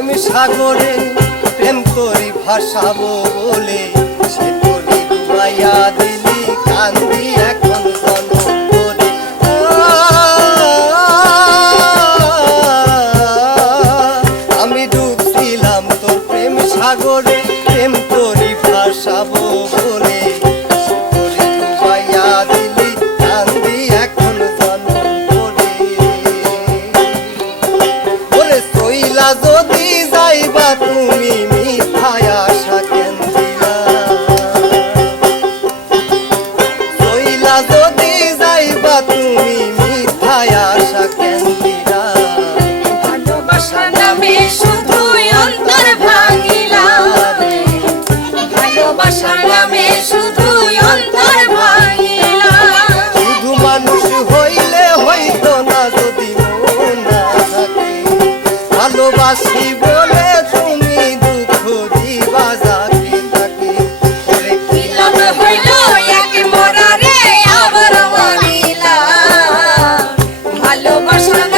প্রেম সাগরে প্রেম করি ভাসাবো বলে। সে তোরি ডুবাইয়া দিলি, কান্দি এখন আমি ডুব দিলাম তোর প্রেম সাগরে, প্রেম করি ভাসাবো বলে। যাইবা তুমি মিঠায় আশা কেন দিলা যদি যাইবা তুমি মিঠায় আশা কেন দিলা ভালোবাসা নামে শুধুই অন্তর ভাঙিলাম ভালোবাসা নামে শুধুই অন্তর ভাঙিলাম শুধু মানুষ হইলে হইতো না যদি মন না থাকে। ভালোবাসি ভালোবাসা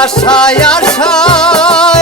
আশায় আশায়